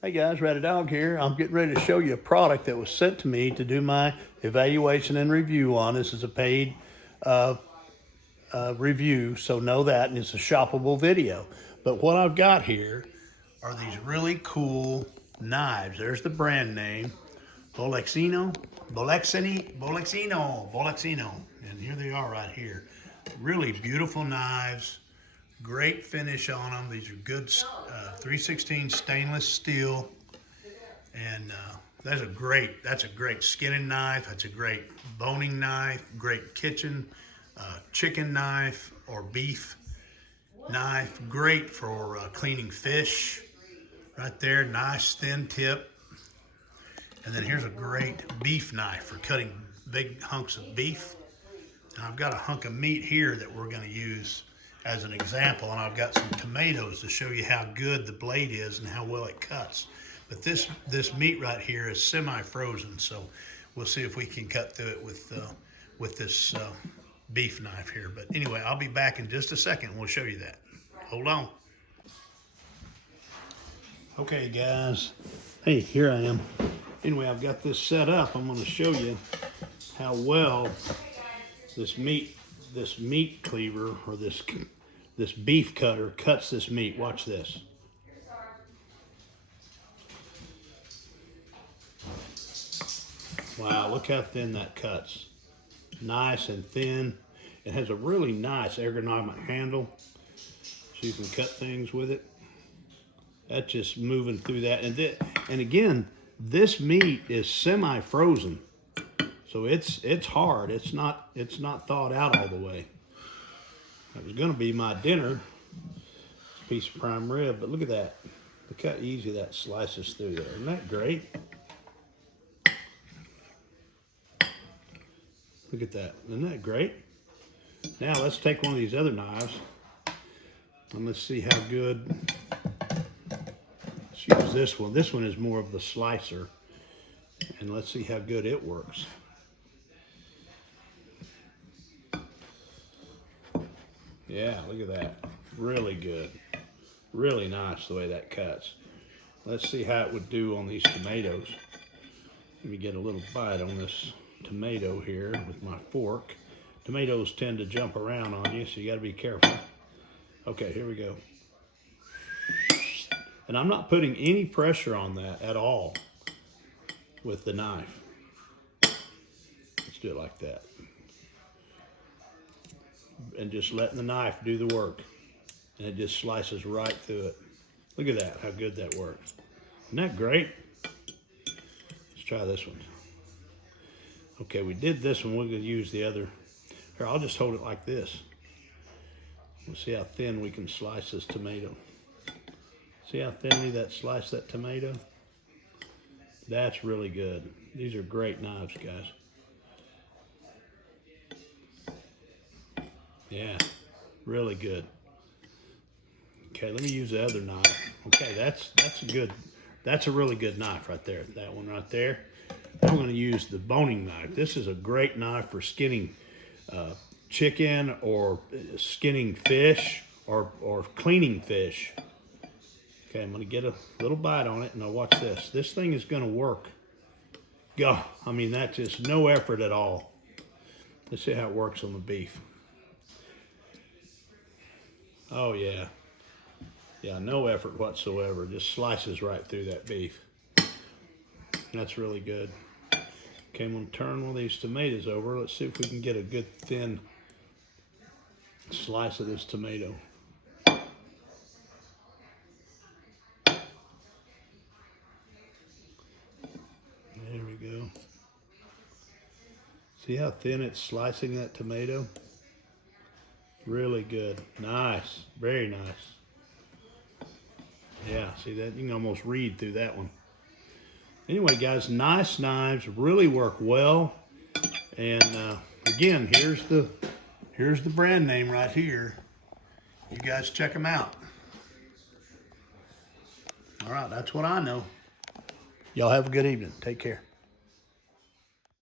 Hey guys, RowdyDawg here. I'm getting ready to show you a product that was sent to me to do my evaluation and review on. This is a paid review, so know that, and it's a shoppable video. But what I've got here are these really cool knives. There's the brand name, Bolexino, Bolexino. And here they are right here. Really beautiful knives, great finish on them. These are good 316 stainless steel. And that's a great skinning knife. That's a great boning knife, great kitchen chicken knife or beef knife. Great for cleaning fish. Right there, nice thin tip. And then here's a great beef knife for cutting big hunks of beef. And I've got a hunk of meat here that we're going to use as an example, and I've got some tomatoes to show you how good the blade is and how well it cuts. But this meat right here is semi-frozen, so we'll see if we can cut through it with this beef knife here. But anyway, I'll be back in just a second and we'll show you that. Hold on. Okay guys, hey, here I am. Anyway, I've got this set up. I'm going to show you how well this meat cleaver or this beef cutter cuts this meat. Watch this. Wow, look how thin that cuts. Nice and thin. It has a really nice ergonomic handle, so you can cut things with it. That's just moving through that. And again, this meat is semi-frozen, so it's hard. It's not thawed out all the way. That was going to be my dinner. It's a piece of prime rib, but look at that. Look how easy that slices through there. Isn't that great? Look at that. Isn't that great? Now let's take one of these other knives and let's see how good. Let's use this one. This one is more of the slicer, and let's see how good it works. Yeah, look at that. Really good. Really nice the way that cuts. Let's see how it would do on these tomatoes. Let me get a little bite on this tomato here with my fork. Tomatoes tend to jump around on you, so you got to be careful. Okay, here we go. And I'm not putting any pressure on that at all with the knife. Let's do it like that. And just letting the knife do the work. And it just slices right through it. Look at that, how good that works. Isn't that great? Let's try this one. Okay, we did this one. We're going to use the other. Here, I'll just hold it like this. We'll see how thin we can slice this tomato. See how thinly that sliced that tomato? That's really good. These are great knives, guys. Yeah, really good. Okay, let me use the other knife. Okay, that's a really good knife right there. That one right there. I'm going to use the boning knife. This is a great knife for skinning chicken or skinning fish or cleaning fish. Okay, I'm going to get a little bite on it, and now watch this. This thing is going to work. God, I mean, that's just no effort at all. Let's see how it works on the beef. Oh, yeah. Yeah, no effort whatsoever. Just slices right through that beef. That's really good. Okay, I'm going to turn one of these tomatoes over. Let's see if we can get a good thin slice of this tomato. There we go. See how thin it's slicing that tomato? Really good. Nice. Very nice. Yeah, see that? You can almost read through that one. Anyway, guys, nice knives. Really work well. And again, here's the brand name right here. You guys check them out. All right, that's what I know. Y'all have a good evening. Take care.